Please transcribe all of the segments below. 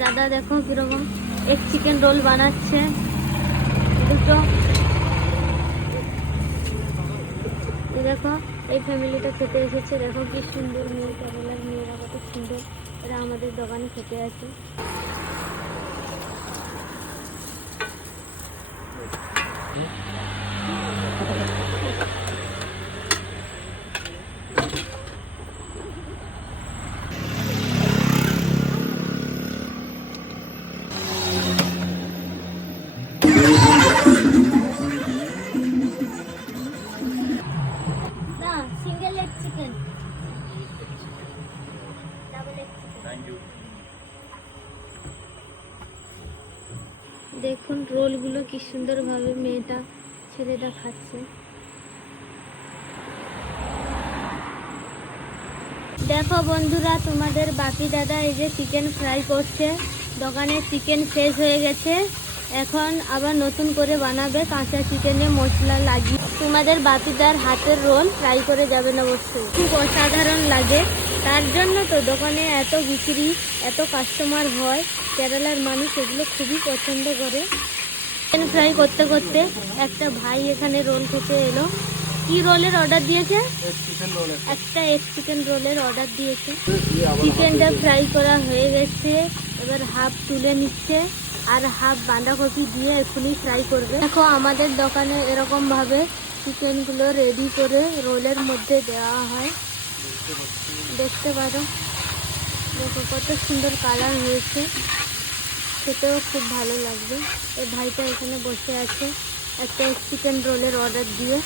দাদা দেখো কিরকম এক চিকেন রোল বানাচ্ছে দুটো। দেখো এই ফ্যামিলিটা খেতে এসেছে, দেখো কি সুন্দর মেয়ে, কেরালার মেয়েরা কত সুন্দর, এরা আমাদের দোকানে খেতে আসে। দেখুন রোলগুলো কি সুন্দরভাবে মেয়েটা ছেলেটা খাচ্ছে। দেখো বন্ধুরা, তোমাদের বাপি দাদা এই যে চিকেন ফ্রাই করছে। দোকানে চিকেন শেষ হয়ে গেছে, এখন আবার নতুন করে বানাবে কাঁচা চিকেনে মশলা লাগিয়ে। তোমাদের বাপিদার হাতের রোল ফ্রাই করে যাবেন অবশ্যই, খুব অসাধারণ লাগে। তার জন্য তো দোকানে এত বিক্রি, এত কাস্টমার হয়। কেরালার মানুষ এগুলো খুবই পছন্দ করে। চিকেন ফ্রাই করতে করতে একটা ভাই এখানে রোল খেতে এলো। কি রোলের অর্ডার দিয়েছে? একটা এগ চিকেন রোলের অর্ডার দিয়েছে। চিকেনটা ফ্রাই করা হয়ে গেছে, এবার হাফ তুলে নিচ্ছে আর হাফ বাঁধাকপি দিয়ে এখনই ফ্রাই করবে। দেখো আমাদের দোকানে এরকম ভাবে চিকেনগুলো রেডি করে রোলের মধ্যে দেওয়া হয়, দেখতে পারো। দেখো কত সুন্দর কালার হয়েছে, খেতেও খুব ভালো লাগবে। এই ভাইটা এখানে বসে আছে একটা চিকেন রোলের অর্ডার দিয়ে।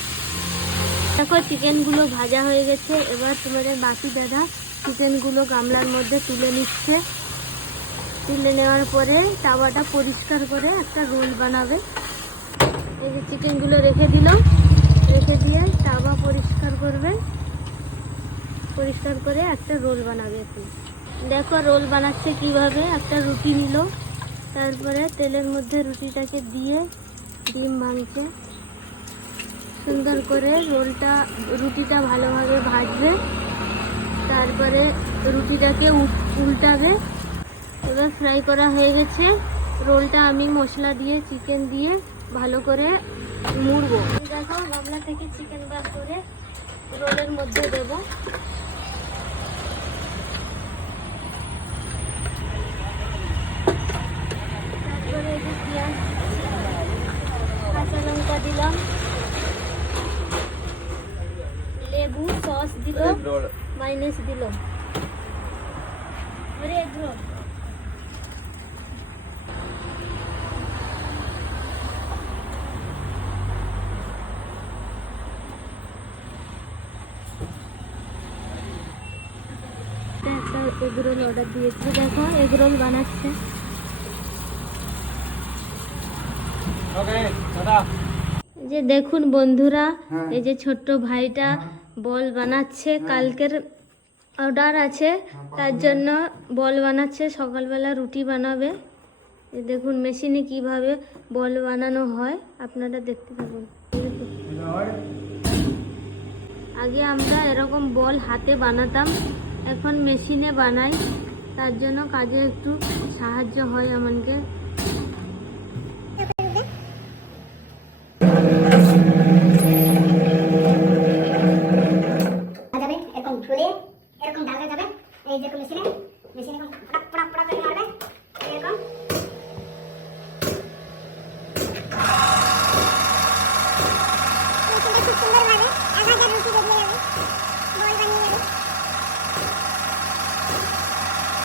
দেখো চিকেনগুলো ভাজা হয়ে গেছে, এবার তোমাদের বাকি দাদা চিকেনগুলো গামলার মধ্যে তুলে নিচ্ছে। তুলে নেওয়ার পরে তাওয়াটা পরিষ্কার করে একটা রোল বানাবে। এই যে চিকেনগুলো রেখে দিলাম, রেখে দিয়ে তাওয়া পরিষ্কার করবে, পরিষ্কার করে একটা রোল বানাবে। এখন দেখো রোল বানাচ্ছে কিভাবে। একটা রুটি নিল, তারপরে তেলের মধ্যে রুটিটাকে দিয়ে ডিম ভাঙছে সুন্দর করে। রুটিটা ভালোভাবে ভাজবে, তারপরে রুটিটাকে উল্টাবে। এবার ফ্রাই করা হয়ে গেছে রোলটা। আমি মশলা দিয়ে চিকেন দিয়ে ভালো করে মুড়বো। দেখো গামলা থেকে চিকেন বার করে রোলের মধ্যে দেবো। তারপরে এই যে পেঁয়াজ, কাঁচা লঙ্কা দিলাম, লেবু, সস দিল, মাইনেস দিল। আরে এগ রোল একটা এগরোল অর্ডার দিয়েছে। দেখো এগরোল বানাচ্ছে। যে দেখুন বন্ধুরা, এই যে ছোট্ট ভাইটা বল বানাচ্ছে। কালকের অর্ডার আছে, তার জন্য বল বানাচ্ছে। সকালবেলা রুটি বানাবে। এই দেখুন মেশিনে কিভাবে বল বানানো হয়, আপনারা দেখতে পাবেন। আগে আমরা এরকম বল হাতে বানাতাম, এখন মেশিনে বানাই। তার জন্য কাজে একটু সাহায্য হয় আমাকে। এরকম ঢাকা যাবে, এই যে মেশিনে মেশিনে পড়া পড়া করে মারবে এরকম। খুব সুন্দরভাবে 1000 রুটি বেরিয়ে যাবে।